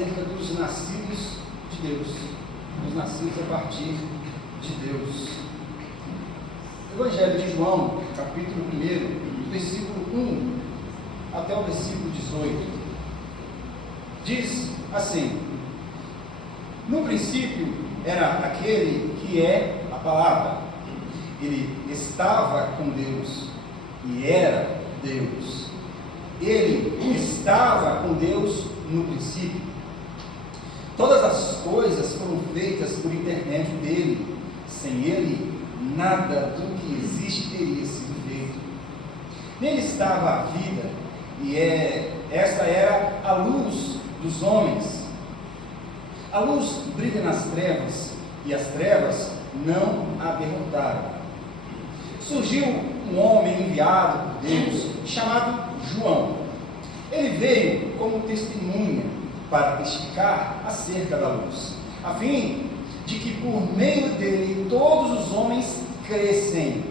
acerca dos nascidos de Deus, dos nascidos a partir de Deus. Evangelho de João, capítulo 1, versículo 1 até o versículo 18, diz assim: no princípio era aquele que é a palavra, ele estava com Deus e era Deus, ele estava com Deus no princípio. Todas as coisas foram feitas por intermédio dele, sem ele nada do que existe teria sido feito. Nele estava a vida, e esta era a luz dos homens. A luz brilha nas trevas, e as trevas não a derrotaram. Surgiu um homem enviado por Deus, chamado João. Ele veio como testemunha para testificar acerca da luz, a fim de que por meio dele todos os homens crescem.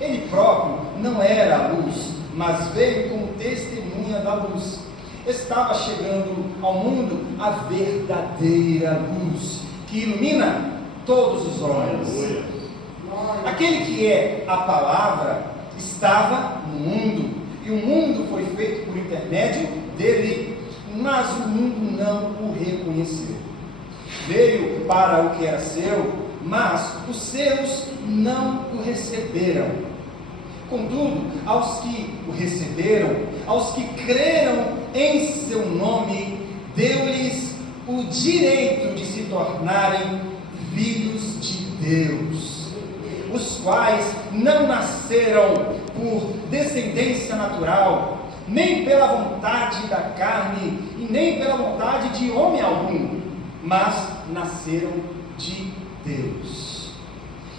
Ele próprio não era a luz, mas veio como testemunha da luz. Estava chegando ao mundo a verdadeira luz, que ilumina todos os homens. Aquele que é a palavra estava no mundo, e o mundo foi feito por intermédio dele, mas o mundo não o reconheceu. Veio para o que era seu, mas os seus não o receberam. Contudo, aos que o receberam, aos que creram em seu nome, deu-lhes o direito de se tornarem filhos de Deus, os quais não nasceram por descendência natural, nem pela vontade da carne, e nem pela vontade de homem algum, mas nasceram de Deus.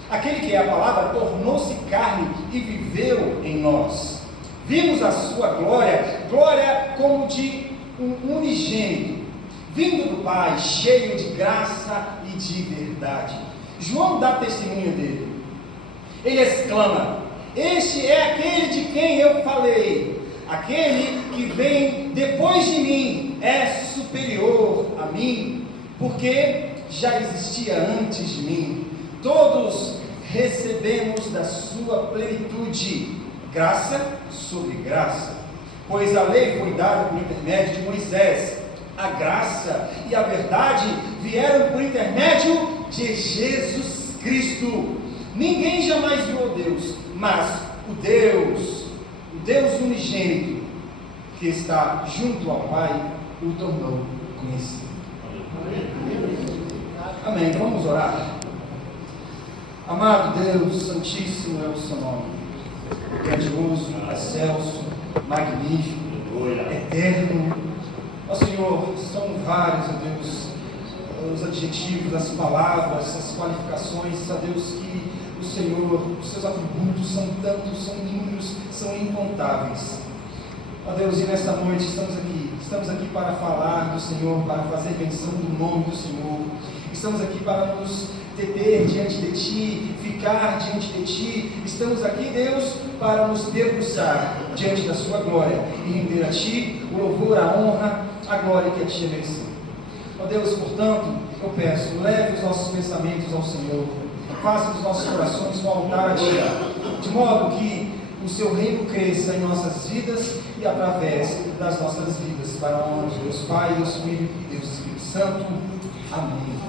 Aquele que é a palavra tornou-se carne e viveu em nós. Vimos a sua glória, glória como de um unigênito, vindo do Pai, cheio de graça e de verdade. João dá testemunho dele. Ele exclama: este é aquele de quem eu falei. Aquele que vem depois de mim é superior a mim, porque já existia antes de mim. Todos recebemos da sua plenitude graça sobre graça, pois a lei foi dada por intermédio de Moisés, a graça e a verdade vieram por intermédio de Jesus Cristo. Ninguém jamais viu a Deus, mas o Deus unigênito, que está junto ao Pai, o tornou conhecido. Amém. Vamos orar. Amado Deus, santíssimo é o seu nome, grandioso, excelso, magnífico, eterno. Ó Senhor, são vários, ó Deus, os adjetivos, as palavras, as qualificações, ó Deus, que o Senhor, os seus atributos são tantos, são inúmeros, são incontáveis. Ó Deus, e nesta noite estamos aqui para falar do Senhor, para fazer menção do nome do Senhor. Estamos aqui para nos deter diante de Ti, ficar diante de Ti. Estamos aqui, Deus, para nos debruçar diante da Sua glória e render a Ti o louvor, a honra, a glória que a Ti é merecida. Ó Deus, portanto, eu peço, leve os nossos pensamentos ao Senhor, faça dos nossos corações um altar a Ti, de modo que o Seu reino cresça em nossas vidas e através das nossas vidas, para a honra de Deus Pai, Deus Filho e Deus Espírito Santo. Amém.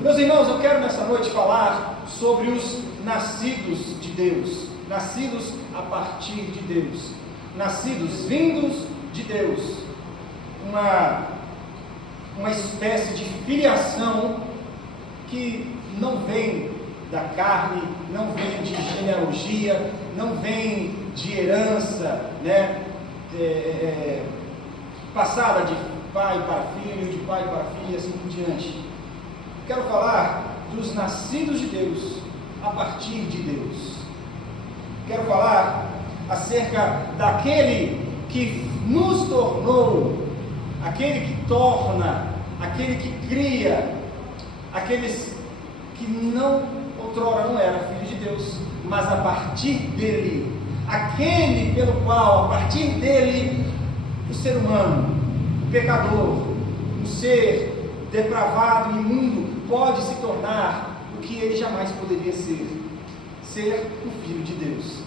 Meus irmãos, eu quero nessa noite falar sobre os nascidos de Deus, nascidos a partir de Deus, nascidos vindos de Deus, uma espécie de filiação que não vem da carne, não vem de genealogia, não vem de herança, né? Passada de pai para filho, de pai para filho e assim por diante. Quero falar dos nascidos de Deus, a partir de Deus. Quero falar acerca daquele que nos tornou, aquele que torna, aquele que cria, aqueles que outrora não era filho de Deus, mas a partir dele, aquele pelo qual, a partir dele, o ser humano, pecador, um ser depravado e imundo, pode se tornar o que ele jamais poderia ser o Filho de Deus.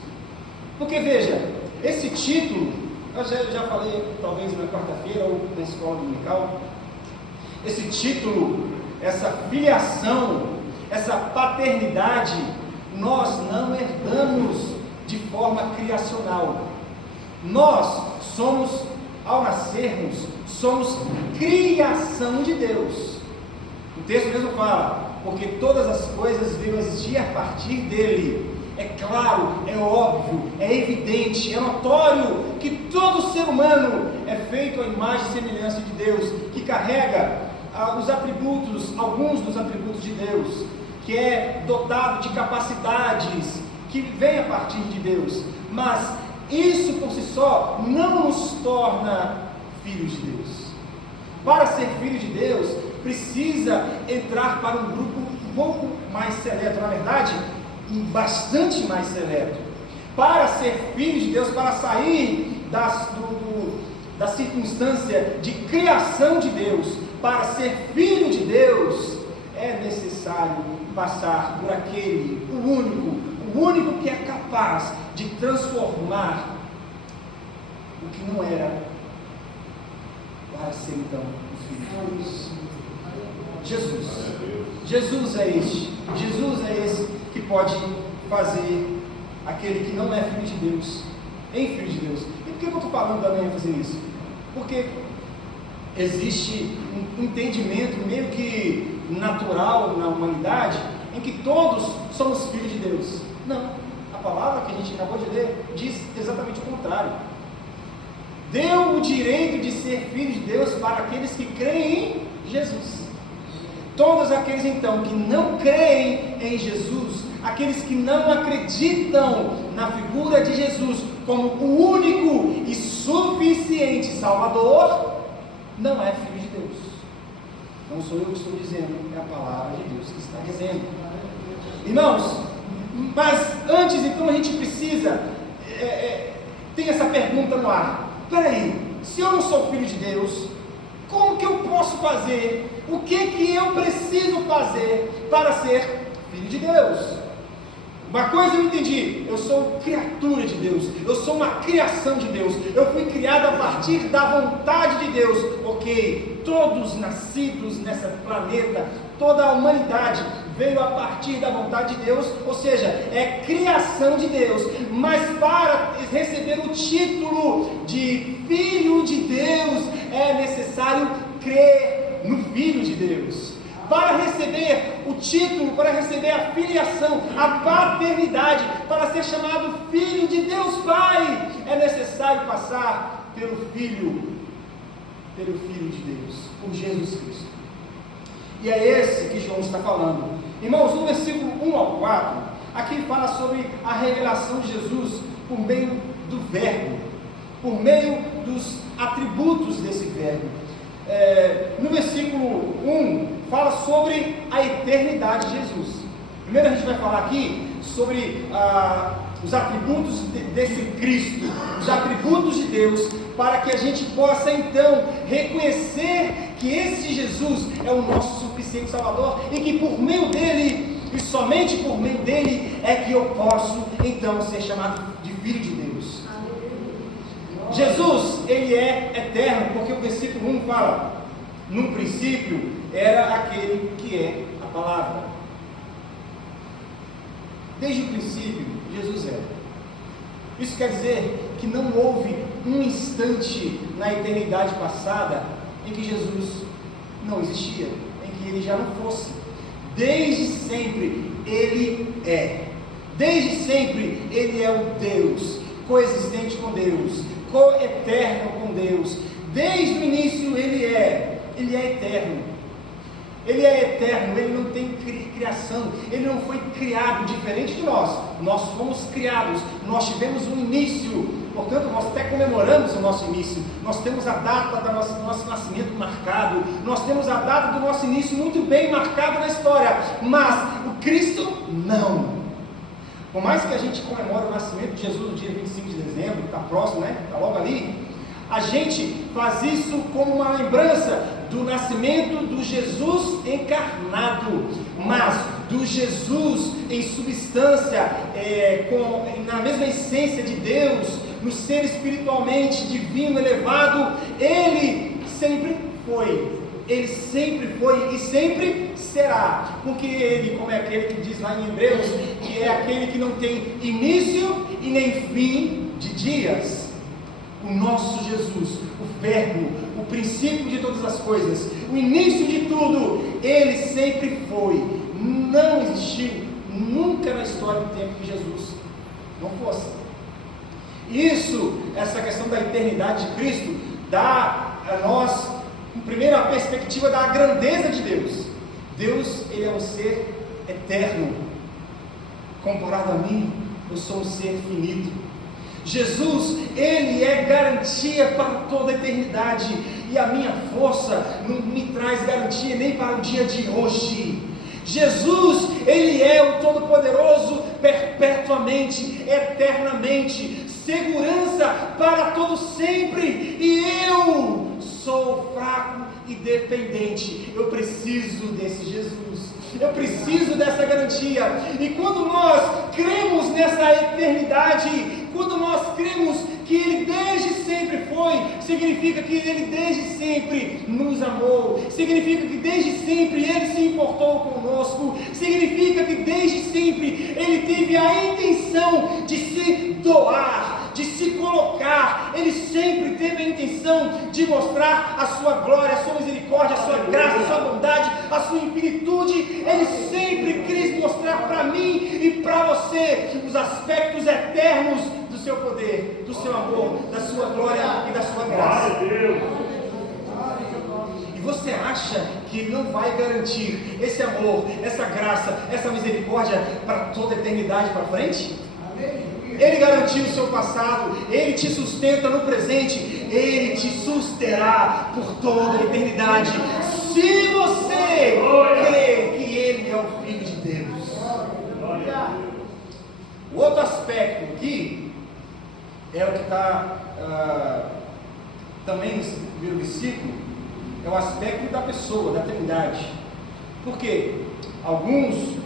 Porque veja, esse título, eu já falei talvez na quarta-feira ou na escola dominical, esse título, essa filiação, essa paternidade, nós não herdamos de forma criacional. Nós somos, ao nascermos, somos criação de Deus. O texto mesmo fala, porque todas as coisas veio a existir a partir dele. É claro, é óbvio, é evidente, é notório que todo ser humano é feito à imagem e semelhança de Deus, que carrega os atributos, alguns dos atributos de Deus, que é dotado de capacidades que vem a partir de Deus, mas isso por si só não nos torna filhos de Deus. Para ser filho de Deus, precisa entrar para um grupo um pouco mais seleto, na verdade, bastante mais seleto. Para ser filho de Deus, para sair da circunstância de criação de Deus, para ser filho de Deus, é necessário passar por aquele, o único que é capaz de transformar o que não era, para ser então o Filho de Deus. Jesus é esse que pode fazer aquele que não é filho de Deus em filho de Deus. E por que eu estou falando da minha fazer isso? Porque existe um entendimento meio que natural na humanidade em que todos somos filhos de Deus. Não, a palavra que a gente acabou de ler diz exatamente o contrário. Deu o direito de ser filho de Deus para aqueles que creem em Jesus. Todos aqueles então que não creem em Jesus, aqueles que não acreditam na figura de Jesus como o único e suficiente Salvador, não é filho de Deus. Não sou eu que estou dizendo, é a palavra de Deus que está dizendo. Irmãos, mas antes então a gente precisa tem essa pergunta no ar. Peraí, se eu não sou filho de Deus, como que eu posso fazer? O que eu preciso fazer para ser filho de Deus? Uma coisa eu entendi, eu sou criatura de Deus, eu sou uma criação de Deus, eu fui criado a partir da vontade de Deus. Ok, todos nascidos nesse planeta, toda a humanidade veio a partir da vontade de Deus, ou seja, é criação de Deus. Mas para receber o título de filho de Deus, é necessário crer no Filho de Deus. Para receber o título, para receber a filiação, a paternidade, para ser chamado filho de Deus Pai, é necessário passar pelo Filho de Deus, por Jesus Cristo. E é esse que João está falando. Irmãos, no versículo 1 ao 4, aqui fala sobre a revelação de Jesus por meio do verbo, por meio dos atributos desse verbo. No versículo 1 fala sobre a eternidade de Jesus. Primeiro a gente vai falar aqui sobre os atributos desse Cristo, os atributos de Deus, para que a gente possa então reconhecer que esse Jesus é o nosso suficiente Salvador e que por meio dele, e somente por meio dele, é que eu posso então ser chamado de filho de Deus. Jesus, ele é eterno, porque o versículo 1 fala: no princípio era aquele que é a palavra. Desde o princípio, Jesus é. Isso quer dizer que não houve um instante na eternidade passada em que Jesus não existia, em que ele já não fosse. Desde sempre ele é. Desde sempre ele é o Deus, coexistente com Deus, coeterno com Deus. Desde o início ele é eterno. Ele é eterno, ele não tem criação, ele não foi criado diferente de nós. Nós fomos criados, nós tivemos um início, portanto nós até comemoramos o nosso início. Nós temos a data do nosso nascimento marcado, nós temos a data do nosso início muito bem marcada na história, mas o Cristo não. Por mais que a gente comemore o nascimento de Jesus no dia 25 de dezembro, está próximo, né? Está logo ali. A gente faz isso como uma lembrança do nascimento do Jesus encarnado, mas do Jesus em substância, na mesma essência de Deus, no ser espiritualmente divino, elevado. Ele sempre foi e sempre será, porque Ele, como é aquele que diz lá em Hebreus, que é aquele que não tem início e nem fim de dias. O nosso Jesus, o Verbo, o princípio de todas as coisas, o início de tudo, Ele sempre foi. Não existiu nunca na história do tempo que Jesus não fosse. Isso, essa questão da eternidade de Cristo, dá a nós, primeiro, a perspectiva da grandeza de Deus. Deus, Ele é um ser eterno. Comparado a mim, eu sou um ser finito. Jesus, Ele é garantia para toda a eternidade, e a minha força não me traz garantia nem para o dia de hoje. Jesus, Ele é o Todo-Poderoso perpetuamente, eternamente, segurança para todo sempre, e eu sou fraco e dependente. Eu preciso desse Jesus, eu preciso dessa garantia. E quando nós cremos nessa eternidade, quando nós cremos que Ele desde sempre foi, significa que Ele desde sempre nos amou, significa que desde sempre Ele se importou conosco, significa que desde sempre Ele teve a intenção de se doar, de se colocar. Ele sempre teve a intenção de mostrar a sua glória, a sua misericórdia, a sua graça, a sua bondade, a sua infinitude. Ele sempre quis mostrar para mim e para você os aspectos eternos do seu poder, do seu amor, da sua glória e da sua graça. E você acha que Ele não vai garantir esse amor, essa graça, essa misericórdia para toda a eternidade para frente? Ele garantiu o seu passado, Ele te sustenta no presente, Ele te susterá por toda a eternidade, se você crer que Ele é o Filho de Deus. O outro aspecto aqui é o que está também no primeiro versículo, é o aspecto da pessoa, da Trindade. Porque alguns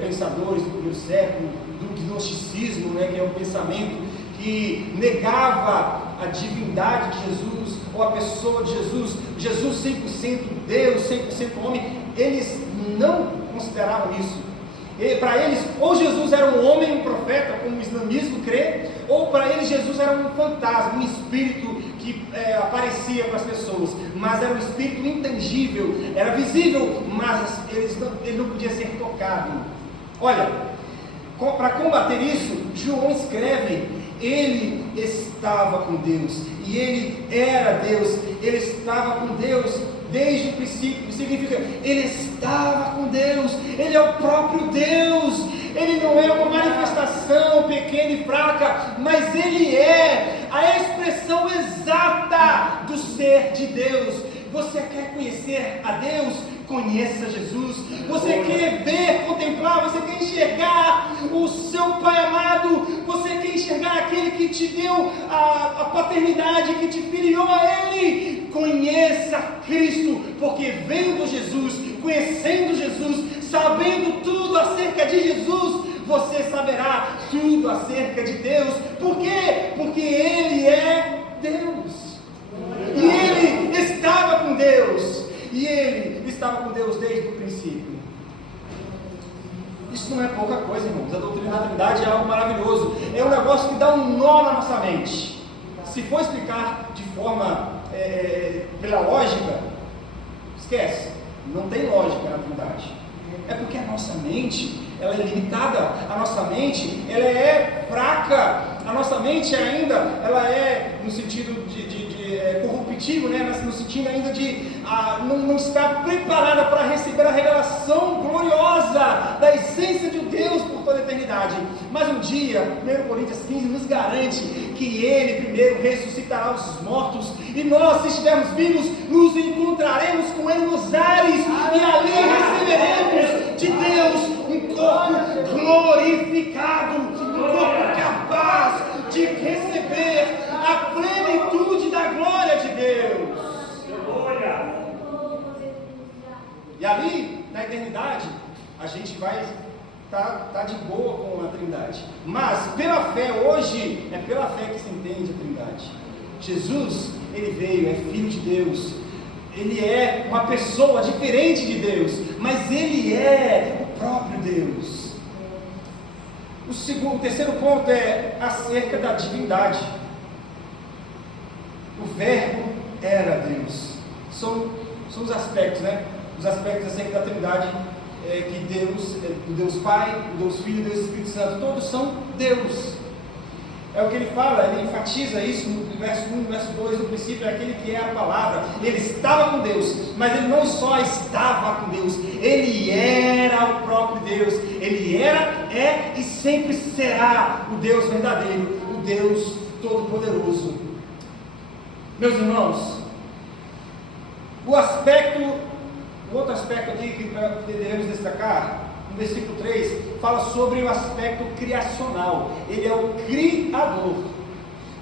pensadores do primeiro século, do gnosticismo, que é um pensamento que negava a divindade de Jesus, ou a pessoa de Jesus, Jesus 100% Deus, 100% homem, eles não consideravam isso. Para eles, ou Jesus era um homem, um profeta, como o islamismo crê, ou para eles Jesus era um fantasma, um espírito que aparecia para as pessoas, mas era um espírito intangível, era visível, mas ele não podia ser tocado. Olha, para combater isso, João escreve: Ele estava com Deus, e Ele era Deus, Ele estava com Deus desde o princípio. Significa, Ele estava com Deus, Ele é o próprio Deus. Ele não é uma manifestação pequena e fraca, mas Ele é a expressão exata do ser de Deus. Você quer conhecer a Deus? Conheça Jesus. Você quer ver, contemplar, você quer enxergar o seu Pai amado, você quer enxergar aquele que te deu a paternidade, que te filiou a Ele. Conheça Cristo, porque vendo Jesus, conhecendo Jesus, sabendo tudo acerca de Jesus, você saberá tudo acerca de Deus. Por quê? Porque Ele é Deus. E Ele estava com Deus. E Ele estava com Deus desde o princípio. Isso não é pouca coisa, irmãos. A doutrina da Trindade é algo maravilhoso. É um negócio que dá um nó na nossa mente. Se for explicar de forma pela lógica, esquece. Não tem lógica na Trindade. É porque a nossa mente, ela é limitada. A nossa mente, ela é fraca. A nossa mente ainda, ela é no sentido de corruptível, no sentido ainda de não estar preparada para receber a revelação gloriosa da essência de Deus por toda a eternidade. Mas um dia, 1 Coríntios 15 nos garante que Ele primeiro ressuscitará os mortos, e nós, se estivermos vivos, nos encontraremos com Ele nos ares, e ali receberemos de Deus um corpo glorificado, um corpo capaz de receber a plenitude da glória E ali, na eternidade, a gente vai tá de boa com a Trindade. Mas pela fé, hoje, é pela fé que se entende a Trindade. Jesus, ele veio, é Filho de Deus. Ele é uma pessoa diferente de Deus, mas ele é o próprio Deus. O terceiro ponto é acerca da divindade. O Verbo era Deus. São os aspectos, né? Os aspectos acerca da Trindade, que Deus, o Deus Pai, o Deus Filho, o Deus Espírito Santo, todos são Deus. É o que ele fala, ele enfatiza isso no verso 1, no verso 2, no princípio é aquele que é a palavra. Ele estava com Deus, mas ele não só estava com Deus, ele era o próprio Deus. Ele era, é e sempre será o Deus verdadeiro, o Deus Todo-Poderoso. Meus irmãos, o outro aspecto aqui que devemos destacar, no versículo 3, fala sobre o aspecto criacional. Ele é o Criador.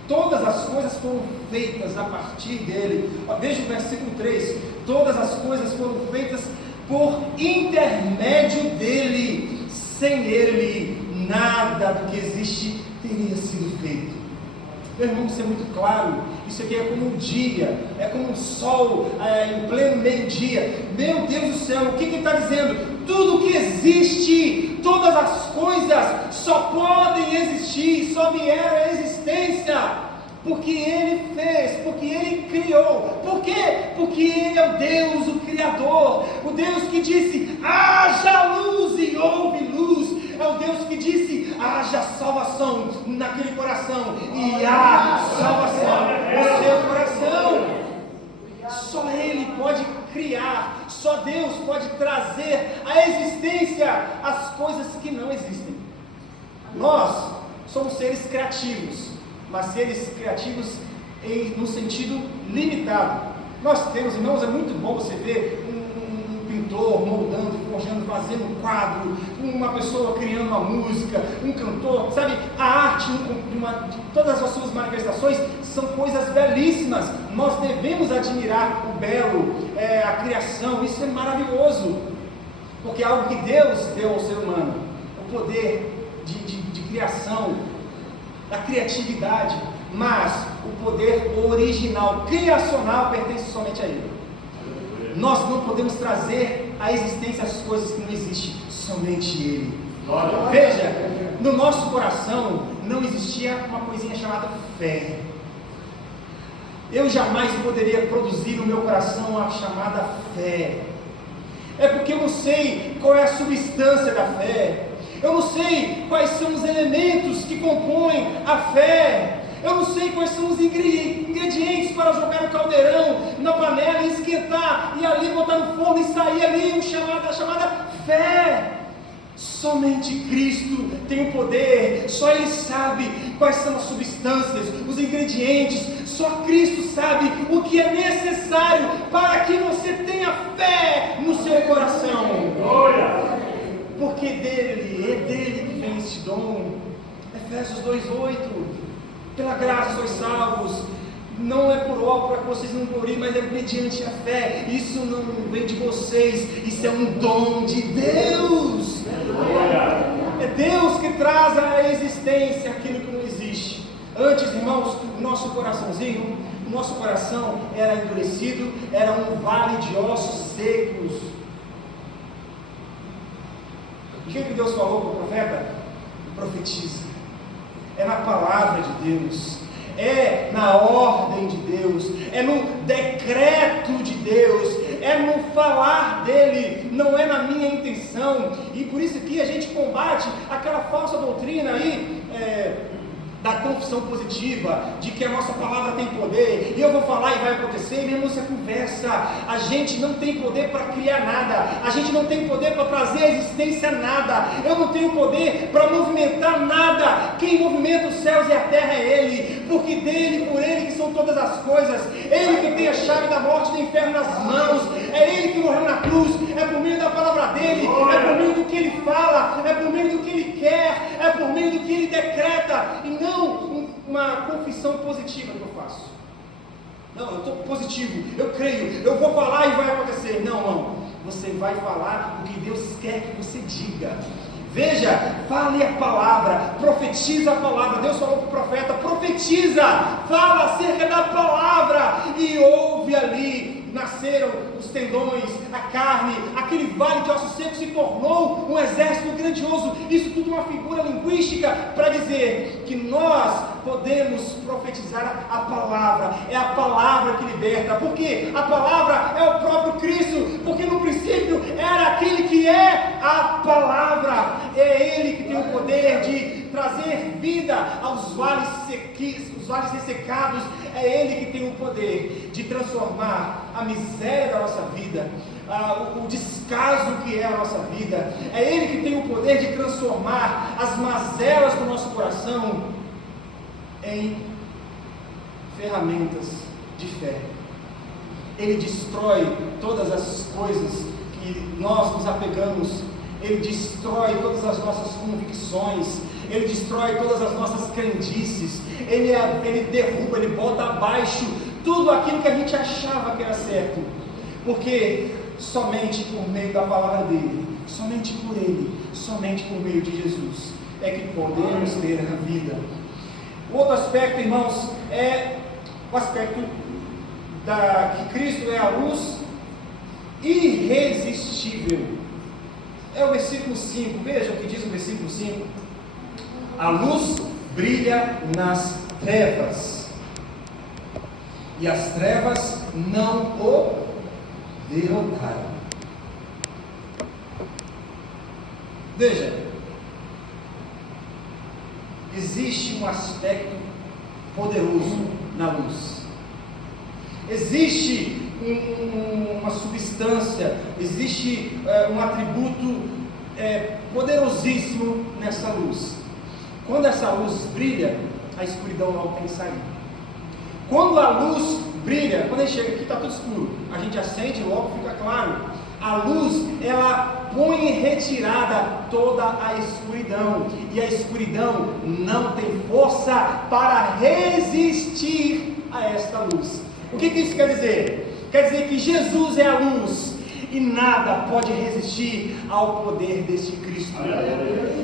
Todas as coisas foram feitas a partir dele. Veja o versículo 3: todas as coisas foram feitas por intermédio dele. Sem ele, nada do que existe teria sido feito. Meu irmão, isso é muito claro. Isso aqui é como um dia, é como um sol em pleno meio-dia. Meu Deus do céu, o que ele está dizendo? Tudo que existe, todas as coisas só podem existir, só vieram à existência porque ele fez, porque ele criou. Por quê? Porque ele é o Deus, o Criador, o Deus que disse: haja luz e houve luz. É o Deus que disse: haja salvação naquele coração, e há salvação no seu coração. Só Ele pode criar, só Deus pode trazer à existência as coisas que não existem. Nós somos seres criativos, mas seres criativos no sentido limitado. Nós temos, irmãos, é muito bom você ver um pintor moldando, forjando, fazendo um quadro, uma pessoa criando uma música, um cantor, sabe? A arte, de todas as suas manifestações, são coisas belíssimas. Nós devemos admirar o belo, a criação. Isso é maravilhoso, porque é algo que Deus deu ao ser humano, o poder de criação, a criatividade, mas o poder original, criacional, pertence somente a Ele. Nós não podemos trazer à existência as coisas que não existem, somente Ele. Veja, no nosso coração não existia uma coisinha chamada fé. Eu jamais poderia produzir no meu coração a chamada fé. É porque eu não sei qual é a substância da fé. Eu não sei quais são os elementos que compõem a fé. Eu não sei quais são os ingredientes para jogar no caldeirão, na panela e esquentar, e ali botar no forno e sair ali a chamada fé. Somente Cristo tem o poder, só Ele sabe quais são as substâncias, os ingredientes, só Cristo sabe o que é necessário para que você tenha fé no seu coração. Porque é dele que vem esse dom. Efésios 2:8, pela graça sois salvos, não é por obra para que vocês não gloriem, mas é mediante a fé. Isso não vem de vocês, isso é um dom de Deus. É Deus que traz à existência aquilo que não existe. Antes, irmãos, o nosso coração era endurecido, era um vale de ossos secos. O que Deus falou para o profeta? Profetiza. É na palavra de Deus, é na ordem de Deus, é no decreto de Deus, é no falar dele, não é na minha intenção. E por isso que a gente combate aquela falsa doutrina aí, da confissão positiva, de que a nossa palavra tem poder, e eu vou falar e vai acontecer. Mesmo essa conversa, a gente não tem poder para criar nada, a gente não tem poder para trazer à existência nada, eu não tenho poder para movimentar nada. Quem movimenta os céus e a terra é Ele, porque dele, por Ele que são todas as coisas, Ele que tem a chave da morte e do inferno nas mãos, é Ele que morreu na cruz, é por meio da palavra dele, é por meio do que Ele fala, é por meio do que Ele quer, é por meio do que Ele decreta, e não uma confissão positiva que eu faço. Não, eu estou positivo, eu creio, eu vou falar e vai acontecer. Não. você vai falar o que Deus quer que você diga. Veja, fale a palavra, profetiza a palavra. Deus falou para o profeta: profetiza, fala acerca da palavra. E houve ali, nasceram os tendões, a carne, aquele vale de ossos secos se tornou um exército grandioso. Isso tudo é uma figura linguística para dizer que nós podemos profetizar a palavra. É a palavra que liberta, porque a palavra é o próprio Cristo, porque no princípio era aquele que é a palavra. É Ele que tem o poder de trazer vida aos vales os vales ressecados. É Ele que tem o poder de transformar a miséria da nossa vida, o descaso que é a nossa vida. É Ele que tem o poder de transformar as mazelas do nosso coração em ferramentas de fé. Ele destrói todas as coisas que nós nos apegamos. Ele destrói todas as nossas convicções. Ele destrói todas as nossas crendices. Ele derruba, Ele bota abaixo tudo aquilo que a gente achava que era certo, porque somente por meio da palavra dele, somente por Ele, somente por meio de Jesus é que podemos ter a vida. O outro aspecto, irmãos, é o aspecto que Cristo é a luz irresistível. É o versículo 5, veja o que diz o versículo 5: a luz brilha nas trevas, e as trevas não o derrotaram. Veja, existe um aspecto poderoso na luz. Existe uma substância, existe um atributo poderosíssimo nessa luz. Quando essa luz brilha, a escuridão logo tem que sair. Quando a luz brilha, quando a gente chega aqui está tudo escuro, a gente acende e logo fica claro. A luz, ela põe em retirada toda a escuridão, e a escuridão não tem força para resistir a esta luz. O que isso quer dizer? Quer dizer que Jesus é a luz, e nada pode resistir ao poder deste Cristo.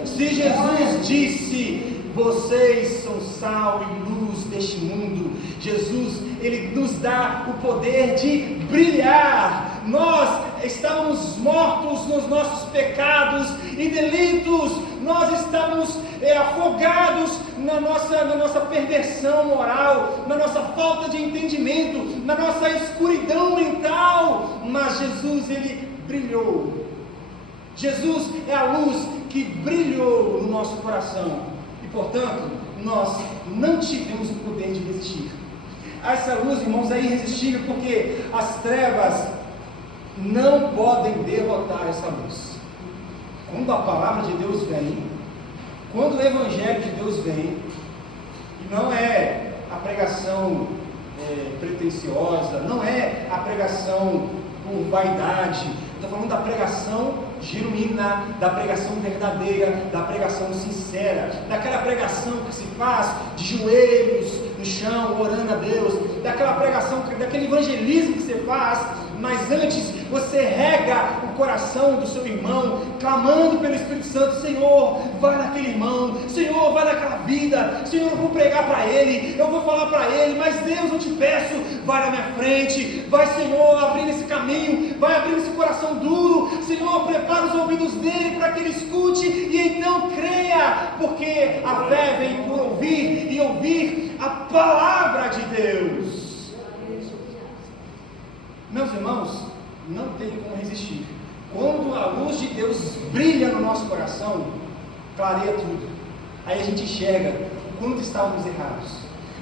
Se Jesus disse: vocês são sal e luz deste mundo, Jesus, Ele nos dá o poder de brilhar. Nós estávamos mortos nos nossos pecados e delitos, nós estávamos afogados na nossa perversão moral, na nossa falta de entendimento, na nossa escuridão mental, mas Jesus, Ele brilhou. Jesus é a luz que brilhou no nosso coração, e portanto nós não tivemos o poder de resistir. Essa luz, irmãos, é irresistível, porque as trevas não podem derrotar essa luz. Quando a palavra de Deus vem, quando o Evangelho de Deus vem, e não é a pregação pretensiosa, não é a pregação por vaidade, estou falando da pregação genuína, da pregação verdadeira, da pregação sincera, daquela pregação que se faz de joelhos no chão, orando a Deus, daquela pregação, daquele evangelismo que você faz, mas antes você rega o coração do seu irmão, clamando pelo Espírito Santo: Senhor, vai naquele irmão, Senhor, vai naquela vida, Senhor, eu vou pregar para ele, eu vou falar para ele, mas Deus, eu te peço, vai na minha frente, vai, Senhor, abrindo esse caminho, vai abrindo esse coração duro, Senhor, prepara os ouvidos dele para que ele escute e então creia, porque a fé vem por ouvir e ouvir a palavra de Deus. Meus irmãos, não tem como resistir. Quando a luz de Deus brilha no nosso coração, clareia tudo. Aí a gente enxerga o quanto estávamos errados.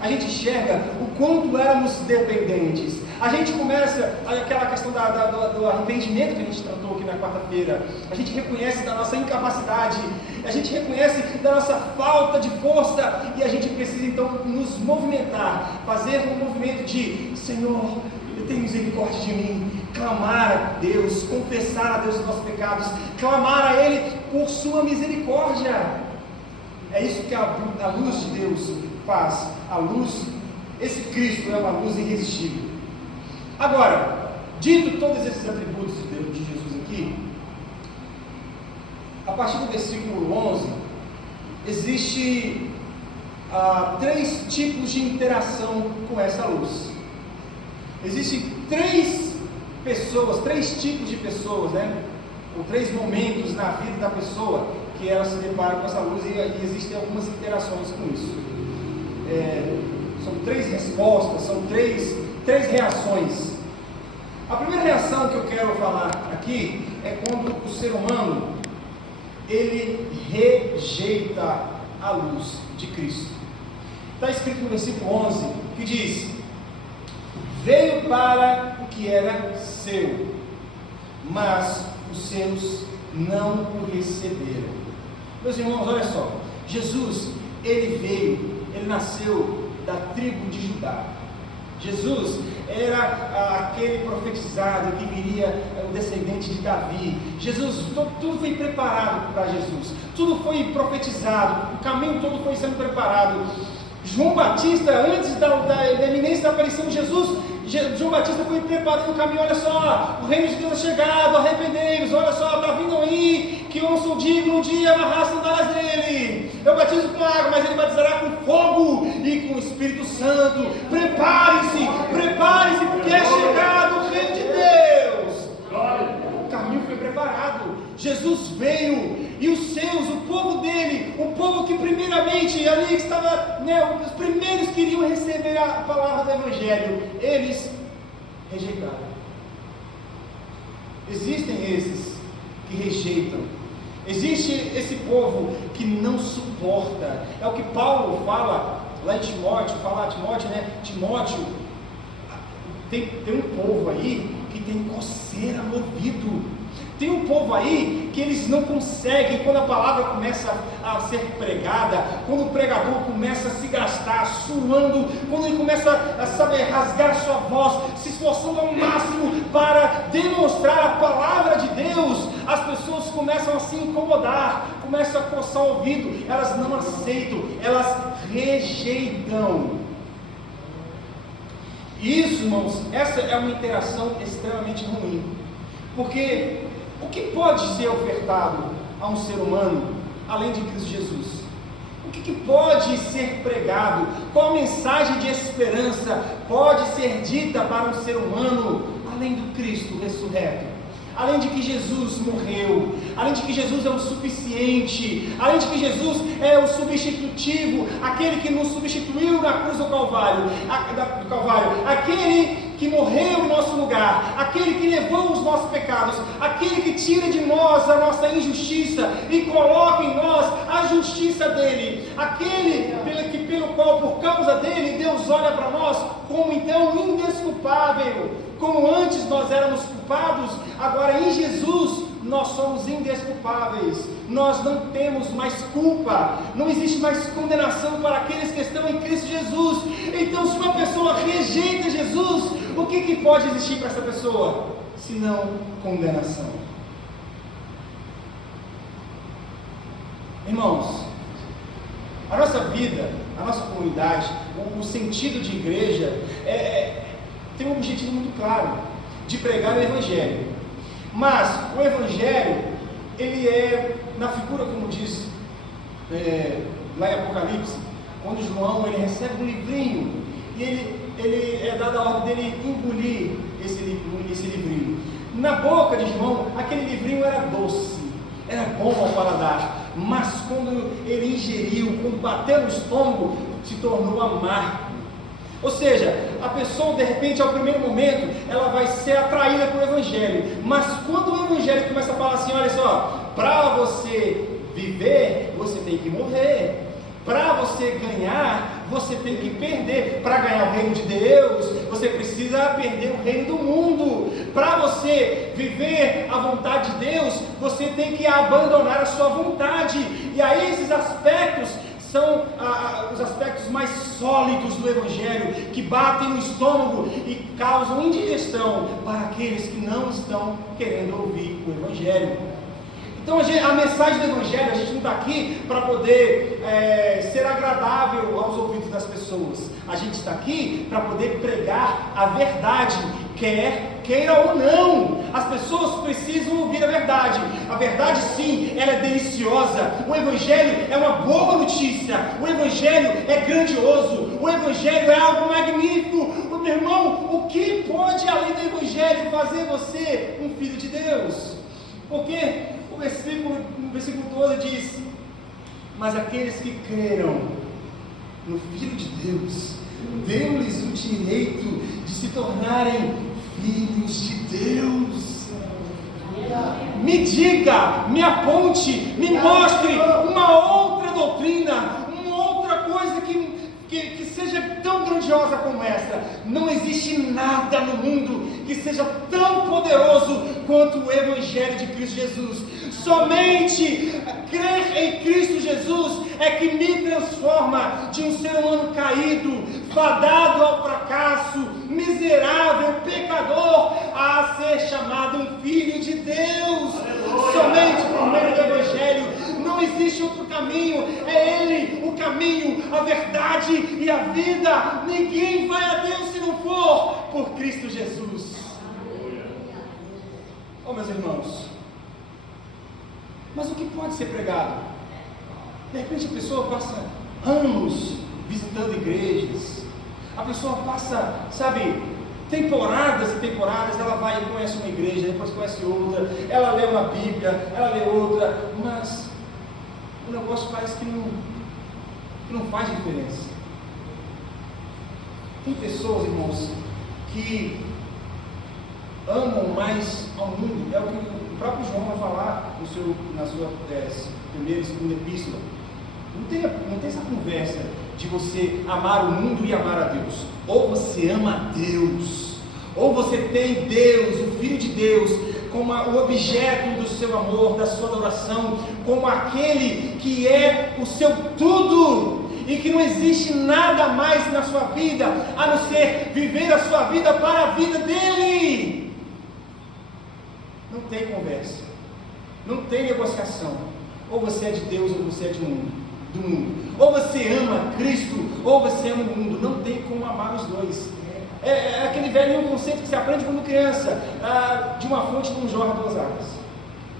A gente enxerga o quanto éramos dependentes. A gente começa, aquela questão do arrependimento que a gente tratou aqui na quarta-feira. A gente reconhece da nossa incapacidade, a gente reconhece da nossa falta de força, e a gente precisa então nos movimentar, fazer um movimento de: Senhor, tem misericórdia de mim, clamar a Deus, confessar a Deus os nossos pecados, clamar a Ele por sua misericórdia. É isso que a luz de Deus faz. A luz, esse Cristo é uma luz irresistível. Agora, dito todos esses atributos de Jesus, a partir do versículo 11, existe 3 tipos de interação com essa luz. Existem 3 tipos de pessoas, né? Ou 3 momentos na vida da pessoa que ela se depara com essa luz, e existem algumas interações com isso. São 3 respostas, são 3 reações. A primeira reação que eu quero falar aqui é quando o ser humano ele rejeita a luz de Cristo. Está escrito no versículo 11 que diz: veio para o que era seu, mas os seus não o receberam. Meus irmãos, olha só, Jesus, ele nasceu da tribo de Judá. Jesus era aquele profetizado que viria, o descendente de Davi. Jesus, tudo foi preparado para Jesus, tudo foi profetizado, o caminho todo foi sendo preparado. João Batista, antes da iminência da aparição de Jesus, João Batista foi preparando o caminho. Olha só, o reino de Deus é chegado, arrependei-vos, olha só, está vindo aí, que eu não sou digno de amarrar as sandálias dele. Eu batizo com água, mas ele batizará com fogo e com o Espírito Santo. Preparem-se, porque é chegado o reino de Deus. O caminho foi preparado. Jesus veio, e os seus, o povo dele, o povo que primeiramente ali estava, os primeiros queriam receber a palavra do Evangelho, eles rejeitaram. Existem esses que rejeitam. Existe esse povo que não suporta. É o que Paulo fala lá em Timóteo, Timóteo, tem um povo aí que tem coceira no ouvido. Tem um povo aí que eles não conseguem, quando a palavra começa a ser pregada, quando o pregador começa a se gastar, suando, quando ele começa a rasgar sua voz, se esforçando ao máximo para demonstrar a palavra de Deus, as pessoas começam a se incomodar, começam a coçar o ouvido, elas não aceitam, elas rejeitam. Isso, irmãos, essa é uma interação extremamente ruim, porque o que pode ser ofertado a um ser humano além de Cristo Jesus? O que pode ser pregado? Qual mensagem de esperança pode ser dita para um ser humano além do Cristo ressurreto? Além de que Jesus morreu, além de que Jesus é o suficiente, além de que Jesus é o substitutivo, aquele que nos substituiu na cruz do Calvário, aquele que morreu em nosso lugar, aquele que levou os nossos pecados, aquele que tira de nós a nossa injustiça e coloca em nós a justiça dele, aquele pelo qual, por causa dele, Deus olha para nós como então indesculpável. Como antes nós éramos culpados, agora em Jesus nós somos indesculpáveis. Nós não temos mais culpa, não existe mais condenação para aqueles que estão em Cristo Jesus. Então, se uma pessoa rejeita Jesus, o que pode existir para essa pessoa? Senão condenação. Irmãos, a nossa vida, a nossa comunidade, o sentido de igreja tem um objetivo muito claro, de pregar o Evangelho. Mas o Evangelho, ele é na figura, como diz lá em Apocalipse, quando João ele recebe um livrinho, e ele é dada a ordem dele engolir esse livrinho. Na boca de João, aquele livrinho era doce, era bom ao paladar, mas quando ele ingeriu, quando bateu no estômago, se tornou amargo. Ou seja, a pessoa de repente ao primeiro momento ela vai ser atraída pelo Evangelho, mas quando o Evangelho começa a falar assim, olha só, para você viver, você tem que morrer, para você ganhar, você tem que perder, para ganhar o reino de Deus, você precisa perder o reino do mundo, para você viver a vontade de Deus, você tem que abandonar a sua vontade, e aí esses aspectos são os aspectos mais sólidos do Evangelho, que batem no estômago e causam indigestão para aqueles que não estão querendo ouvir o Evangelho. Então a mensagem do Evangelho, a gente não está aqui para poder ser agradável aos ouvidos das pessoas, a gente está aqui para poder pregar a verdade, quer queira ou não. As pessoas precisam ouvir a verdade. A verdade, sim, ela é deliciosa. O Evangelho é uma boa notícia. O Evangelho é grandioso. O Evangelho é algo magnífico. Meu irmão, o que pode, além do Evangelho, fazer você um filho de Deus? Porque no versículo 12 diz: mas aqueles que creram no Filho de Deus, deu-lhes o direito de se tornarem filhos de Deus. Me diga, me aponte, me mostre uma outra doutrina, uma outra coisa que seja tão grandiosa como essa. Não existe nada no mundo que seja tão poderoso quanto o Evangelho de Cristo Jesus. Somente crer em Cristo Jesus é que me transforma de um ser humano caído, fadado ao fracasso, miserável, pecador, a ser chamado um filho de Deus. Somente por meio do Evangelho. Não existe outro caminho. É Ele o caminho, a verdade e a vida. Ninguém vai a Deus se não for por Cristo Jesus. Oh, meus irmãos, mas o que pode ser pregado? De repente a pessoa passa anos visitando igrejas, a pessoa passa, temporadas e temporadas, ela vai e conhece uma igreja, depois conhece outra, ela lê uma Bíblia, ela lê outra, mas o negócio parece que não faz diferença. Tem pessoas, irmãos, que amam mais ao mundo. É o que o próprio João vai falar na sua primeira e segunda epístola. Não tem essa conversa de você amar o mundo e amar a Deus. Ou você ama a Deus, ou você tem Deus, o Filho de Deus, como o objeto do seu amor, da sua adoração, como aquele que é o seu tudo, e que não existe nada mais na sua vida a não ser viver a sua vida para a vida dele. Não tem conversa, não tem negociação. Ou você é de Deus ou você é do mundo. Ou você ama Cristo ou você ama o mundo. Não tem como amar os dois. É aquele velho conceito que se aprende quando criança, de uma fonte não jorra duas águas.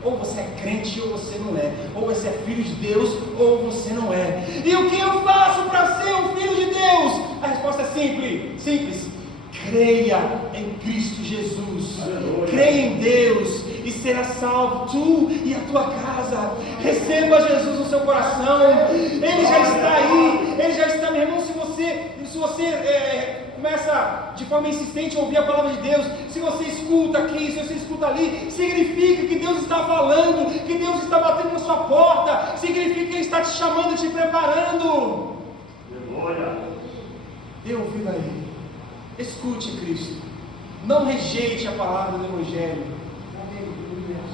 Ou você é crente ou você não é. Ou você é filho de Deus ou você não é. E o que eu faço para ser um filho de Deus? A resposta é simples. Creia em Cristo Jesus. Creia em Deus e será salvo, tu e a tua casa. Receba Jesus no seu coração. Ele já está aí. Ele já está, meu irmão. Se você começa de forma insistente a ouvir a palavra de Deus, se você escuta aqui, se você escuta ali, significa que Deus está falando, que Deus está batendo na sua porta, significa que Ele está te chamando, te preparando. Dê ouvido a Ele, escute Cristo, não rejeite a palavra do Evangelho,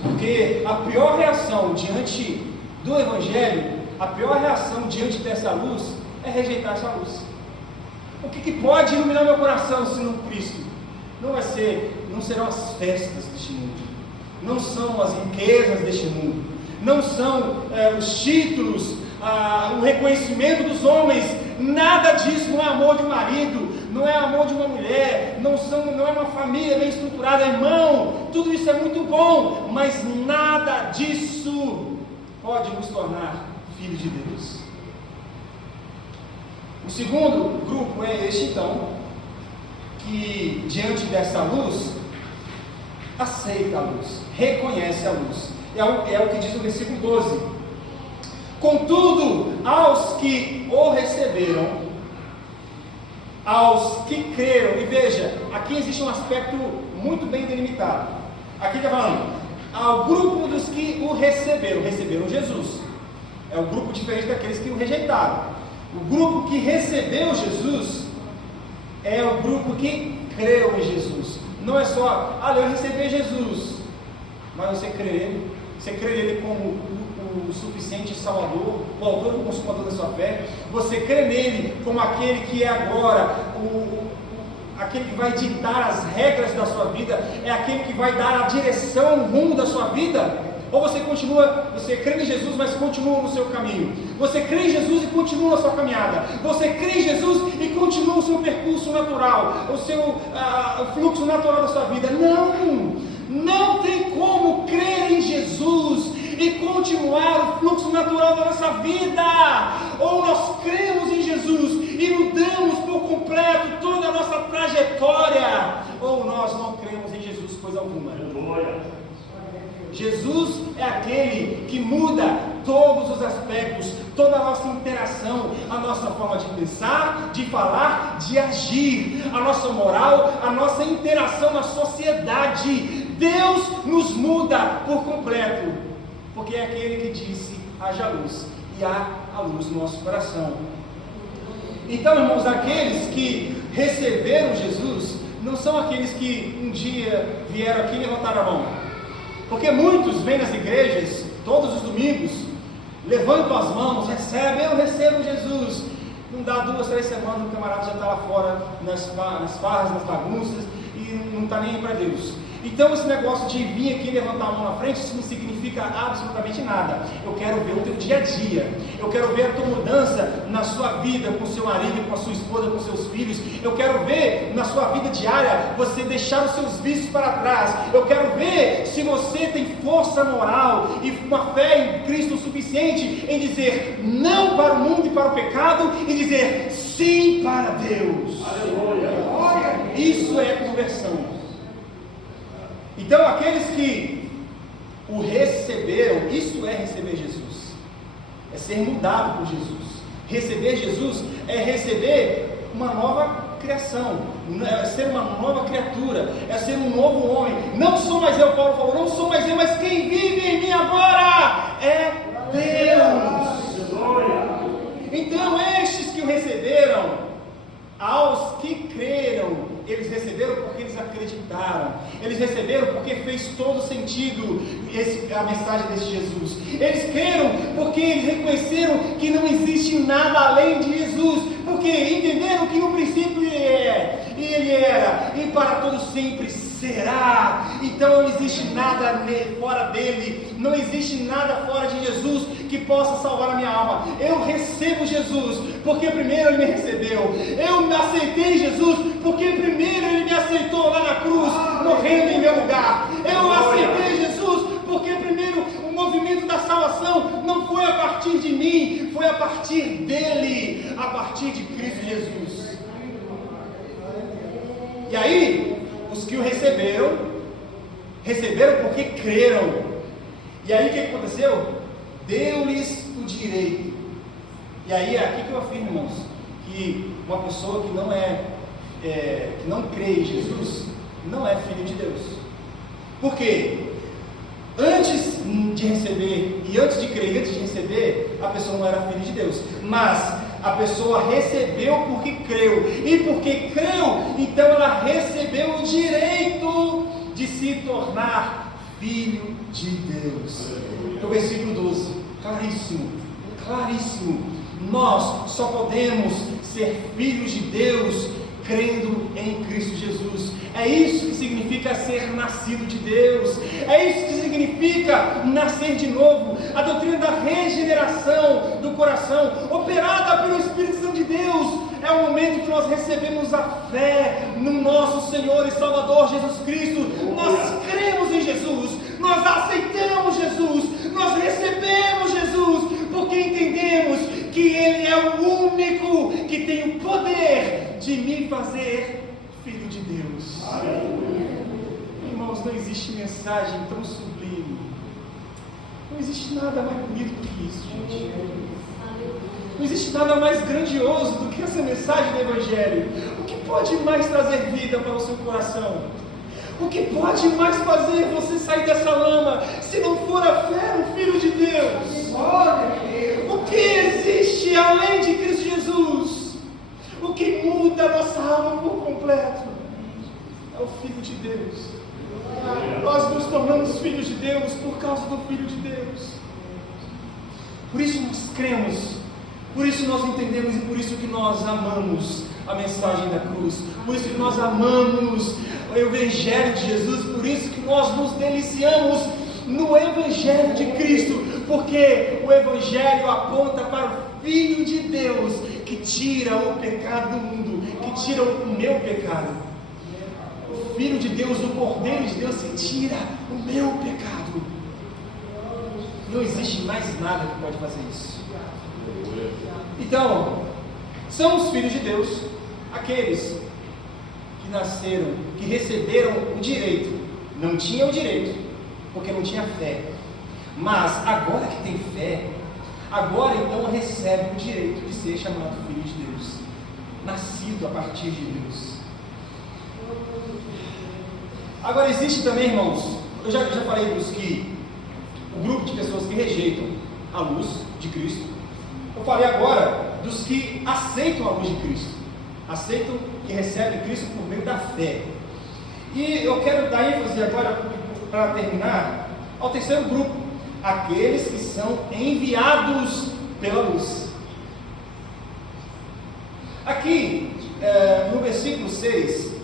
porque a pior reação diante do Evangelho, a pior reação diante dessa luz é rejeitar essa luz. O que pode iluminar meu coração senão Cristo? Não serão as festas deste mundo, não são as riquezas deste mundo, não são os títulos, o reconhecimento dos homens. Nada disso. Não é amor de um marido, não é amor de uma mulher, não é uma família bem estruturada, irmão. Tudo isso é muito bom, mas nada disso pode nos tornar filhos de Deus. O segundo grupo é este, então, que diante dessa luz, aceita a luz, reconhece a luz. É o que diz o versículo 12. Contudo, aos que o receberam, aos que creram, e veja, aqui existe um aspecto muito bem delimitado. Aqui está falando, ao grupo dos que o receberam Jesus. É um grupo diferente daqueles que o rejeitaram. O grupo que recebeu Jesus é o grupo que creu em Jesus. Não é só, eu recebi Jesus, mas você crê nele. Você crê nele como o suficiente Salvador, o autor e o consumador da sua fé. Você crê nele como aquele que é agora aquele que vai ditar as regras da sua vida, é aquele que vai dar a direção, o rumo da sua vida. Ou você crê em Jesus, mas continua no seu caminho. Você crê em Jesus e continua a sua caminhada. Você crê em Jesus e continua o seu percurso natural, o seu fluxo natural da sua vida. Não tem como crer em Jesus e continuar o fluxo natural da nossa vida. Ou nós cremos em Jesus e mudamos por completo toda a nossa trajetória, ou nós não cremos em Jesus coisa alguma. Jesus é aquele que muda todos os aspectos, toda a nossa interação, a nossa forma de pensar, de falar, de agir, a nossa moral, a nossa interação na sociedade. Deus nos muda por completo, porque é aquele que disse: haja luz, e há a luz no nosso coração. Então, irmãos, aqueles que receberam Jesus não são aqueles que um dia vieram aqui e levantaram a mão. Porque muitos vêm nas igrejas, todos os domingos, levantam as mãos, recebem: eu recebo Jesus. Não dá 2, 3 semanas, o camarada já está lá fora, nas farras, nas bagunças, e não está nem aí para Deus. Então esse negócio de vir aqui levantar a mão na frente, isso não significa absolutamente nada. Eu quero ver o teu dia a dia, eu quero ver a tua mudança na sua vida, com o seu marido, com a sua esposa, com seus filhos. Eu quero ver na sua vida diária você deixar os seus vícios para trás. Eu quero ver se você tem força moral e uma fé em Cristo o suficiente em dizer não para o mundo e para o pecado, e dizer sim para Deus. Aleluia. Isso é conversão. Então aqueles que o receberam, isso é receber Jesus, é ser mudado por Jesus. Receber Jesus é receber uma nova criação, é ser uma nova criatura, é ser um novo homem. Não sou mais eu, Paulo falou, não sou mais eu, mas quem vive em mim agora é Deus. Então estes que o receberam, aos que creram, eles receberam porque eles acreditaram, eles receberam porque fez todo sentido a mensagem desse Jesus. Eles creram porque eles reconheceram que não existe nada além de Jesus, porque entenderam que no princípio Ele é, e Ele era, e para todo sempre será. Então não existe nada fora dele, não existe nada fora de Jesus que possa salvar a minha alma. Eu recebo Jesus porque primeiro Ele me recebeu. Eu me aceitei Jesus porque primeiro Ele me aceitou lá na cruz, morrendo em meu lugar. Eu aceitei Jesus porque primeiro o movimento da salvação não foi a partir de mim, foi a partir dele, a partir de Cristo Jesus. E aí, os que o receberam porque creram. E aí o que aconteceu? Deu-lhes o direito. E aí é aqui que eu afirmo, irmãos, que uma pessoa que não crê em Jesus não é filho de Deus. Por quê? Antes de receber, e antes de crer, e antes de receber, a pessoa não era filho de Deus. Mas a pessoa recebeu porque creu. E porque creu, então ela recebeu o direito de se tornar filho de Deus. O versículo 12, claríssimo. Nós só podemos ser filhos de Deus crendo em Cristo Jesus. É isso que significa ser nascido de Deus. É isso que significa nascer de novo. A doutrina da regeneração do coração, operada pelo Espírito Santo de Deus, é o momento que nós recebemos a fé no nosso Senhor e Salvador Jesus Cristo. Nós cremos em Jesus, nós aceitamos Jesus, nós recebemos Jesus, porque entendemos que Ele é o único que tem o poder de me fazer filho de Deus. Aleluia. Irmãos, não existe mensagem tão sublime, não existe nada mais bonito do que isso, gente. Não existe nada mais grandioso do que essa mensagem do Evangelho. O que pode mais trazer vida para o seu coração? O que pode mais fazer você sair dessa lama, se não for a fé no Filho de Deus? O que existe além de Cristo Jesus? O que muda a nossa alma por completo é o Filho de Deus. Nós nos tornamos filhos de Deus por causa do Filho de Deus. Por isso nós cremos, por isso nós entendemos e por isso que nós amamos a mensagem da cruz, por isso que nós amamos o Evangelho de Jesus, por isso que nós nos deliciamos no Evangelho de Cristo, porque o Evangelho aponta para o Filho de Deus, que tira o pecado do mundo, que tira o meu pecado. O Filho de Deus, o Cordeiro de Deus, que tira o meu pecado. Não existe mais nada que pode fazer isso. Então, são os filhos de Deus aqueles que nasceram, que receberam o direito. Não tinham o direito, porque não tinha fé. Mas agora que tem fé, agora então recebe o direito de ser chamado filho de Deus, nascido a partir de Deus. Agora existe também, irmãos, eu já falei dos que, o grupo de pessoas que rejeitam a luz de Cristo. Eu falei agora dos que aceitam a luz de Cristo, aceitam e recebem Cristo por meio da fé. E eu quero dar ênfase agora, para terminar, ao terceiro grupo, aqueles que são enviados pela luz. Aqui, no versículo 6,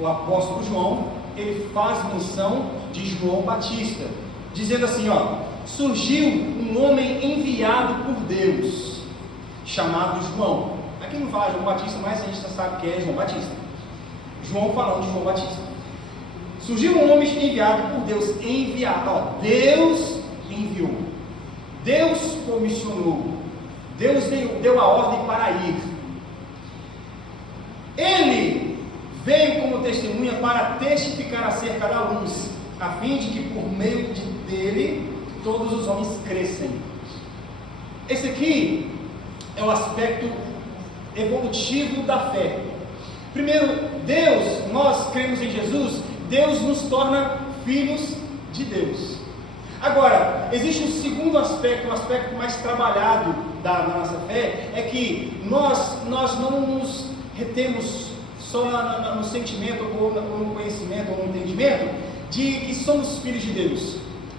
o apóstolo João, ele faz menção de João Batista, dizendo assim, surgiu um homem enviado por Deus, chamado João. Aqui não fala João Batista, mas a gente já sabe que é João Batista. João falando de João Batista. Surgiu um homem enviado por Deus, enviado, Deus enviou, Deus comissionou, Deus deu a ordem para ir. Ele veio como testemunha para testificar acerca da luz, a fim de que por meio dele todos os homens crescem. Esse aqui é o aspecto evolutivo da fé. Primeiro, Deus, nós cremos em Jesus, Deus nos torna filhos de Deus. Agora, existe um segundo aspecto, um aspecto mais trabalhado da nossa fé, é que nós não nos retemos só no sentimento, ou no conhecimento, ou no entendimento, de que somos filhos de Deus.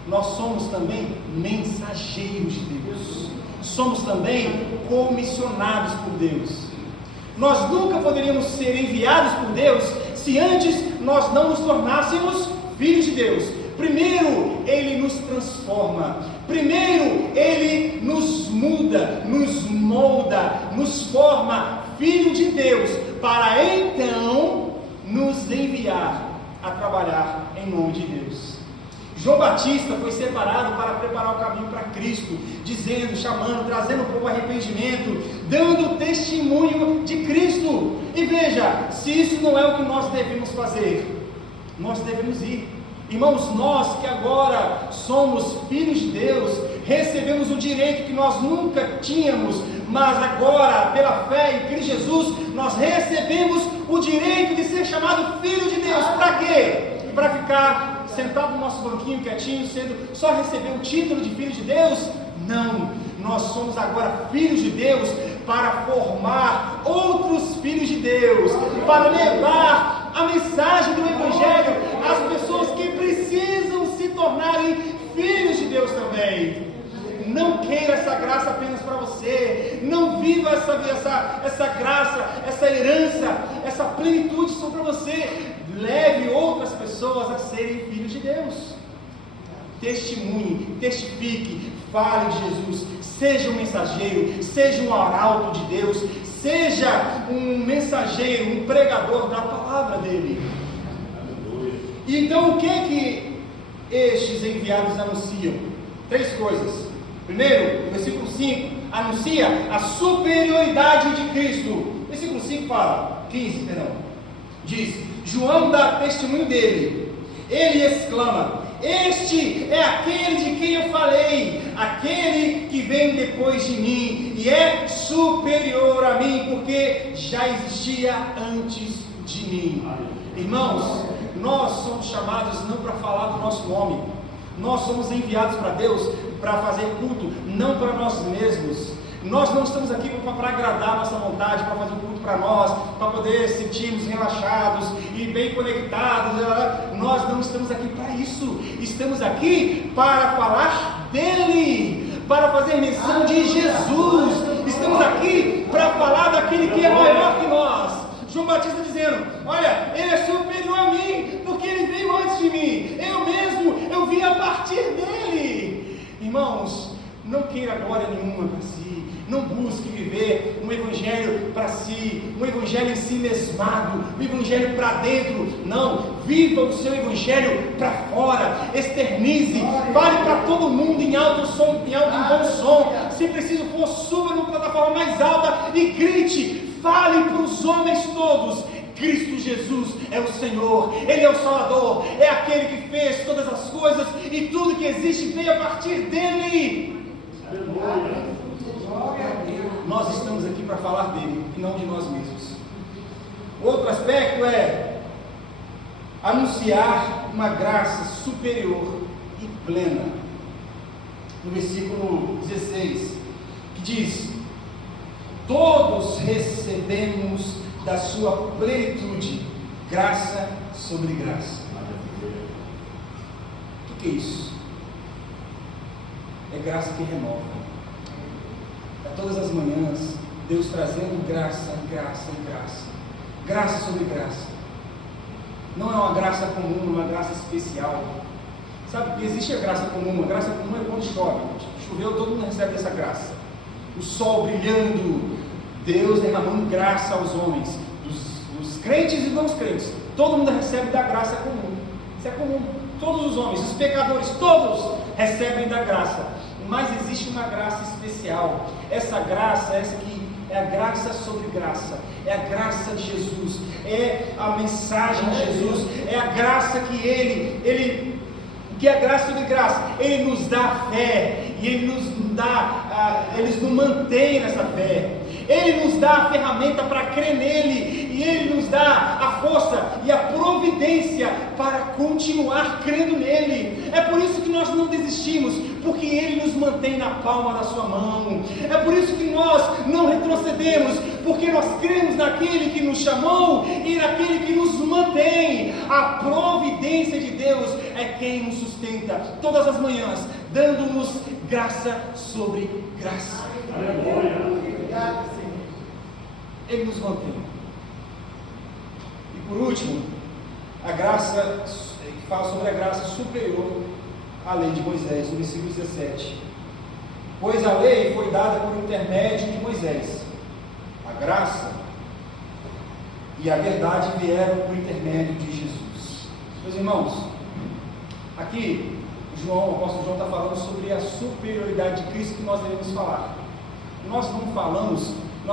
Nós somos também mensageiros de Deus. Somos também comissionados por Deus. Nós nunca poderíamos ser enviados por Deus se antes nós não nos tornássemos filhos de Deus. Primeiro, Ele nos transforma. Primeiro, Ele nos muda, nos molda, nos forma filho de Deus, para então nos enviar a trabalhar em nome de Deus. João Batista foi separado para preparar o caminho para Cristo, dizendo, chamando, trazendo o povo ao arrependimento, dando testemunho de Cristo. E veja, se isso não é o que nós devemos fazer, nós devemos ir. Irmãos, nós que agora somos filhos de Deus, recebemos o direito que nós nunca tínhamos, mas agora, pela fé em Cristo Jesus, nós recebemos o direito de ser chamado filho de Deus. Para quê? Para ficar sentado no nosso banquinho quietinho, só receber o título de filho de Deus? Não, nós somos agora filhos de Deus para formar outros filhos de Deus, para levar a mensagem do Evangelho às pessoas que precisam se tornarem filhos de Deus também. Não queira essa graça apenas para você, não viva essa graça, essa herança, essa plenitude só para você. Leve outras pessoas a serem filhos de Deus. Testemunhe, testifique, fale de Jesus, seja um mensageiro, seja um arauto de Deus, seja um mensageiro, um pregador da palavra dele. E então o que estes enviados anunciam? 3 coisas. Primeiro, no versículo 5, anuncia a superioridade de Cristo. Versículo 5 fala, 15, diz, João dá testemunho dele. Ele exclama, este é aquele de quem eu falei, aquele que vem depois de mim, e é superior a mim, porque já existia antes de mim. Irmãos, nós somos chamados não para falar do nosso nome, nós somos enviados para Deus para fazer culto, não para nós mesmos. Nós não estamos aqui para agradar a nossa vontade, para fazer um culto para nós, para poder sentirmos relaxados e bem conectados. Nós não estamos aqui para isso. Estamos aqui para falar dele, para fazer menção de Jesus. Estamos aqui para falar daquele que é maior que nós. João Batista dizendo, olha, ele é superior a mim, porque ele veio antes de mim. Eu ouvir a partir dele. Irmãos, não queira glória nenhuma para si, não busque viver um evangelho para si, um evangelho em si mesmado, um evangelho para dentro. Não, viva o seu evangelho para fora, externize, fale para todo mundo em alto som, em alto e bom som. Se preciso for, suba numa plataforma mais alta e grite, fale para os homens todos: Cristo Jesus é o Senhor, Ele é o Salvador, é aquele que fez todas as coisas e tudo que existe veio a partir dele. Nós estamos aqui para falar dele e não de nós mesmos. Outro aspecto é anunciar uma graça superior e plena. No versículo 16, que diz: todos recebemos da sua plenitude graça sobre graça. O que é isso? É graça que renova. É todas as manhãs Deus trazendo graça, graça e graça, graça sobre graça. Não é uma graça comum, é uma graça especial. Sabe que existe a graça comum? A graça comum é quando chove. Choveu, todo mundo recebe essa graça. O sol brilhando, Deus derramando graça aos homens, dos crentes e não crentes. Todo mundo recebe da graça comum. Isso é comum. Todos os homens, os pecadores, todos recebem da graça. Mas existe uma graça especial. Essa graça, essa que é a graça sobre graça, é a graça de Jesus, é a mensagem de Jesus, é a graça que Ele que é a graça sobre graça. Ele nos dá fé e Ele nos mantém nessa fé. Ele nos dá a ferramenta para crer nele, e Ele nos dá a força e a providência para continuar crendo nele. É por isso que nós não desistimos, porque Ele nos mantém na palma da sua mão. É por isso que nós não retrocedemos, porque nós cremos naquele que nos chamou e naquele que nos mantém. A providência de Deus é quem nos sustenta todas as manhãs, dando-nos graça sobre graça. Ele nos mantém. E por último, a graça que fala sobre a graça superior à lei de Moisés, no versículo 17. Pois a lei foi dada por intermédio de Moisés, a graça e a verdade vieram por intermédio de Jesus. Meus irmãos, aqui o apóstolo João está falando sobre a superioridade de Cristo que nós devemos falar. Nós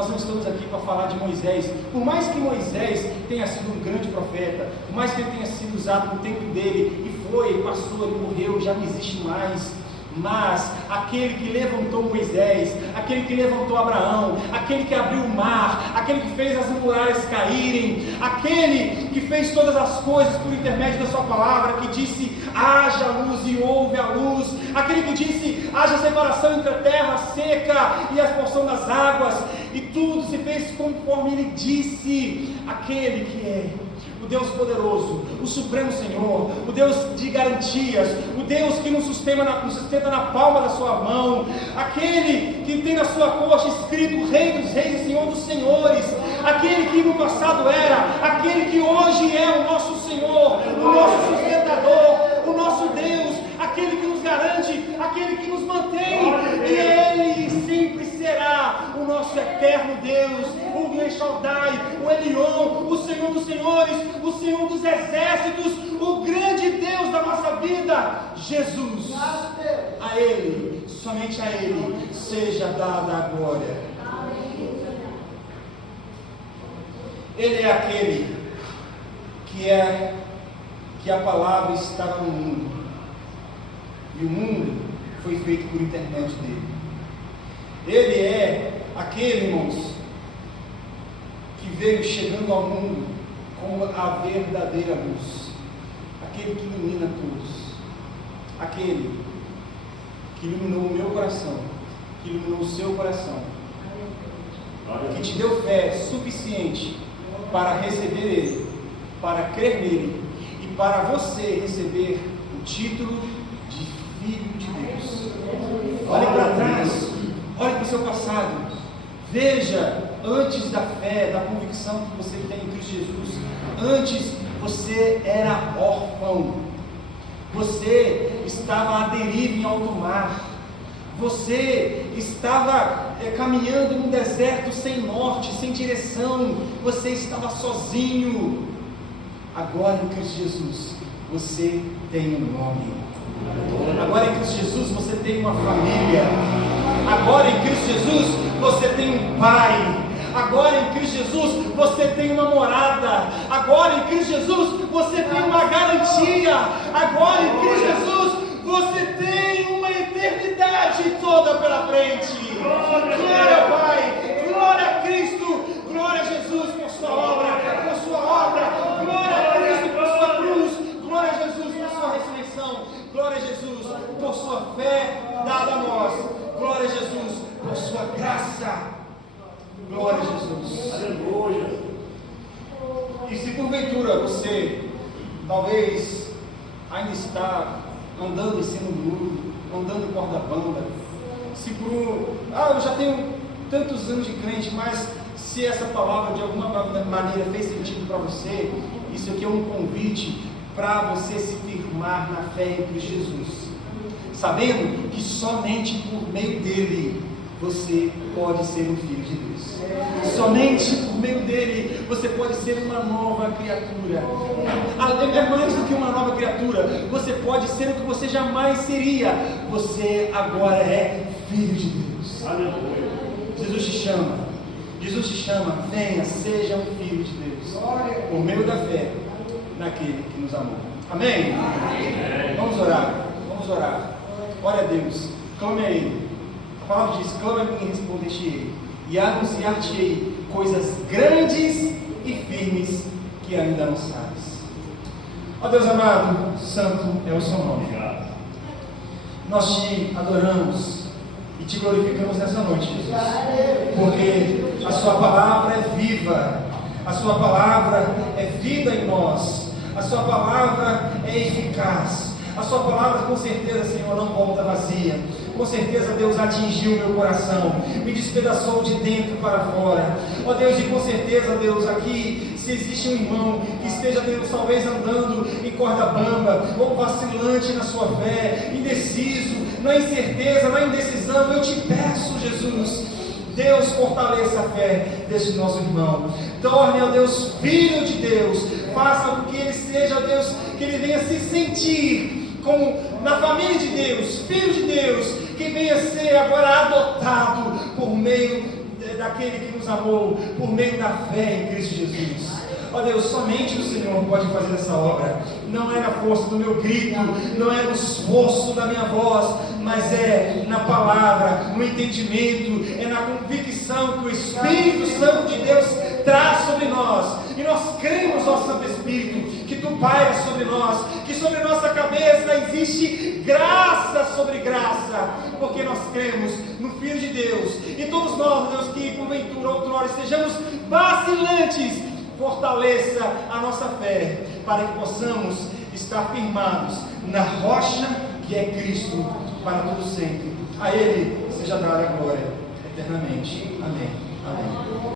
não estamos aqui para falar de Moisés. Por mais que Moisés tenha sido um grande profeta, por mais que ele tenha sido usado no tempo dele, e passou, ele morreu, já não existe mais. Mas aquele que levantou Moisés, aquele que levantou Abraão, aquele que abriu o mar, aquele que fez as muralhas caírem, aquele que fez todas as coisas por intermédio da sua palavra, que disse: haja luz e houve a luz, aquele que disse: haja separação entre a terra seca e a porção das águas, e tudo se fez conforme ele disse. Aquele que é o Deus poderoso, o Supremo Senhor, o Deus de garantias, o Deus que nos sustenta na palma da sua mão, aquele que tem na sua coxa escrito Rei dos Reis e Senhor dos Senhores, aquele que no passado era, aquele que hoje é o nosso Senhor, o nosso sustentador, o nosso Deus, aquele que nos garante, aquele que nos mantém, e Ele sempre será o nosso eterno Deus, o El Shaddai, o Elion, o Senhor dos Senhores, o Senhor dos exércitos, o grande Deus da nossa vida, Jesus. A Ele, somente a Ele, seja dada a glória. Ele é aquele que a palavra estava no mundo, e o mundo foi feito por intermédio dele. Ele é aquele, irmãos, que veio chegando ao mundo como a verdadeira luz, aquele que ilumina todos, aquele que iluminou o meu coração, que iluminou o seu coração, que te deu fé suficiente para receber Ele, para crer nele, e para você receber o título de Filho de Deus. Olhe para trás, olhe para o seu passado, veja, antes da fé, da convicção que você tem em Cristo Jesus, antes você era órfão, você estava à deriva em alto mar. Você estava caminhando num deserto sem norte, sem direção. Você estava sozinho. Agora em Cristo Jesus, você tem um nome. Agora em Cristo Jesus, você tem uma família. Agora em Cristo Jesus, você tem um pai. Agora em Cristo Jesus, você tem uma morada. Agora em Cristo Jesus, você tem uma garantia. Agora em Cristo Jesus, você tem uma eternidade toda pela frente. Glória ao Pai, glória a Cristo, glória a Jesus por sua obra, glória a Cristo por sua cruz, glória a Jesus por sua ressurreição, glória a Jesus por sua fé dada a nós, glória a Jesus por sua graça, glória a Jesus. Aleluia. E se porventura você talvez ainda está andando em cima do muro, andando em corda bamba, se por eu já tenho tantos anos de crente, mas se essa palavra de alguma maneira fez sentido para você, isso aqui é um convite para você se firmar na fé em Cristo Jesus, sabendo que somente por meio dele você pode ser um filho de Deus. Somente por meio dele você pode ser uma nova criatura. É mais do que uma nova criatura. Você pode ser o que você jamais seria. Você agora é filho de Deus. Jesus te chama. Jesus te chama. Venha, seja um filho de Deus. Por meio da fé naquele que nos amou. Amém? Vamos orar. Vamos orar. Ore a Deus. Clame a Ele. A palavra diz: clama a mim e responder-te-ei, e anunciar-te-ei coisas grandes e firmes que ainda não sabes. Ó Deus amado, santo é o seu nome. Nós te adoramos e te glorificamos nessa noite, Jesus, porque a sua palavra é viva, a sua palavra é vida em nós, a sua palavra é eficaz. A sua palavra, com certeza, Senhor, não volta vazia. Com certeza, Deus atingiu meu coração, me despedaçou de dentro para fora. Ó Deus, e com certeza, Deus, aqui, se existe um irmão que esteja, Deus, talvez andando em corda bamba, ou vacilante na sua fé, indeciso, na incerteza, na indecisão, eu te peço, Jesus, Deus, fortaleça a fé deste nosso irmão. Torne, ó Deus, filho de Deus. Faça com que ele seja, Deus, que ele venha se sentir como na família de Deus, filho de Deus, que venha ser agora adotado por meio daquele que nos amou, por meio da fé em Cristo Jesus. Ó Deus, somente o Senhor pode fazer essa obra. Não é na força do meu grito, não é no esforço da minha voz, mas é na palavra, no entendimento, é na convicção que o Espírito Santo de Deus traz sobre nós. E nós cremos, ó Santo Espírito, que Tu pairas sobre nós, que sobre nossa cabeça existe graça sobre graça, porque nós cremos no Filho de Deus. E todos nós, Deus, que porventura outrora estejamos vacilantes, fortaleça a nossa fé, para que possamos estar firmados na rocha que é Cristo, para todo sempre. A Ele seja dada a glória eternamente. Amém. Amém.